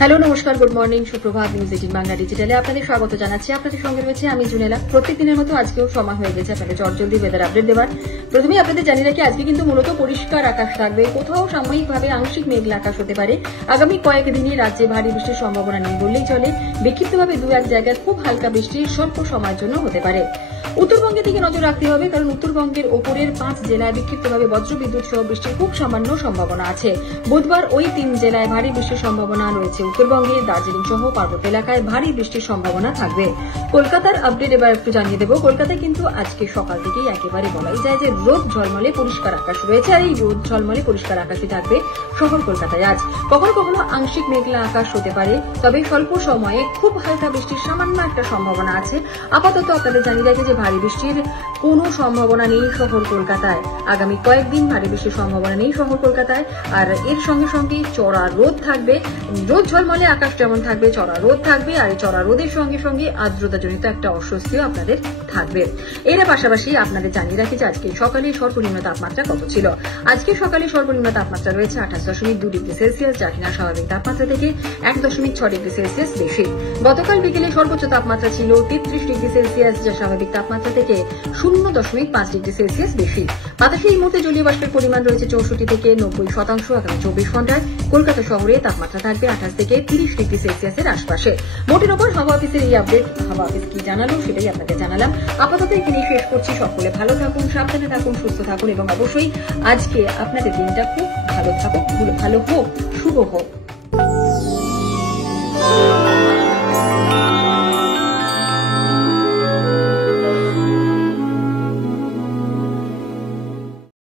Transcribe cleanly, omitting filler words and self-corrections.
Hello, নমস্কার, good morning, সুপ্রভাত। News 18 Bangla ডিজিটালে আপনাদের স্বাগত জানাচ্ছি। আপনাদের সঙ্গে রয়েছে আমি জুনেলা। প্রত্যেকদিনের মতো আজকেও সময় হয়ে গেছে আপনাদের চটজলদি ওয়েদার আপডেট দেওয়ার। প্রথমেই আপনাদের জানিয়ে রাখি, আজকে কিন্তু মূলত পরিষ্কার আকাশ থাকবে, কোথাও সাময়িকভাবে আংশিক মেঘলা আকাশ হতে পারে। আগামী কয়েকদিনই রাজ্যে ভারী বৃষ্টির সম্ভাবনা নেই বললেই চলে। বিক্ষিপ্তভাবে দু এক জায়গায় খুব হালকা বৃষ্টি স্বল্প সময়ের জন্য হতে পারে। উত্তরবঙ্গের দিকে নজর রাখতে হবে, কারণ উত্তরবঙ্গের ওপরের 5 জেলায় বিক্ষিপ্তভাবে বজ্রবিদ্যুৎ সহ বৃষ্টির খুব সামান্য সম্ভাবনা আছে। বুধবার ওই 3 জেলায় ভারী বৃষ্টির সম্ভাবনা রয়েছে। উত্তরবঙ্গে দার্জিলিং সহ পার্বত্য এলাকায় ভারী বৃষ্টির সম্ভাবনা থাকবে। কলকাতার আপডেট এবার একটু জানিয়ে দেবো। কলকাতায় কিন্তু আজকে সকাল থেকেই একেবারে বলাই যায় যে রোদ ঝলমলে পরিষ্কার আকাশ রয়েছে, আর এই রোদ ঝলমলে পরিষ্কার আকাশই থাকবে শহর কলকাতায় আজ। কখনো কখনো আংশিক মেঘলা আকাশ হতে পারে, তবে স্বল্প সময়ে খুব হালকা বৃষ্টির সামান্য একটা সম্ভাবনা আছে। আপাতত আপনাদের জানিয়ে রাখি যে ভারী বৃষ্টির কোনো সম্ভাবনা নেই শহর কলকাতায়। আগামী কয়েকদিন ভারী বৃষ্টির সম্ভাবনা নেই শহর কলকাতায়। আর এর সঙ্গে সঙ্গে চড়া রোদ থাকবে। রোদ ঝলমলে আকাশ যেমন থাকবে, চড়া রোদ থাকবে। আর এই চড়া রোদের সঙ্গে সঙ্গে আর্দ্রতাজনিত একটা অস্বস্তিও আপনাদের থাকবে। এর পাশাপাশি আপনাদের জানিয়ে রাখি যে আজকে সকালে সর্বনিম্ন তাপমাত্রা কত ছিল। আজকে সকালে সর্বনিম্ন তাপমাত্রা রয়েছে 28.2 ডিগ্রি সেলসিয়াস, যা কিনা স্বাভাবিক তাপমাত্রা থেকে 1.6 ডিগ্রি সেলসিয়াস বেশি। গতকাল বিকেলে সর্বোচ্চ তাপমাত্রা ছিল 33 ডিগ্রি সেলসিয়াস, যা স্বাভাবিক তাপমাত্রা থেকে 0.5 ডিগ্রি সেলসিয়াস বেশি। বাতাসে এই মুহূর্তে জলীয় বাষ্পের পরিমাণ রয়েছে 64 থেকে 90%। আগামী 24 ঘন্টায় কলকাতা শহরে তাপমাত্রা থাকবে 28 থেকে 30 ডিগ্রি সেলসিয়াসের আশপাশে। মোটের ওপর হাওয়া অফিসের এই আপডেট, হাওয়া অফিস কি জানালো সেটাই আপনাদের জানালাম। আপাতত এখানেই শেষ করছি। সকলে ভালো থাকুন, সাবধানে থাকুন, সুস্থ থাকুন এবং অবশ্যই আজকে আপনাদের দিনটা খুব ভালো থাকুক, ভালো হোক, শুভ হোক।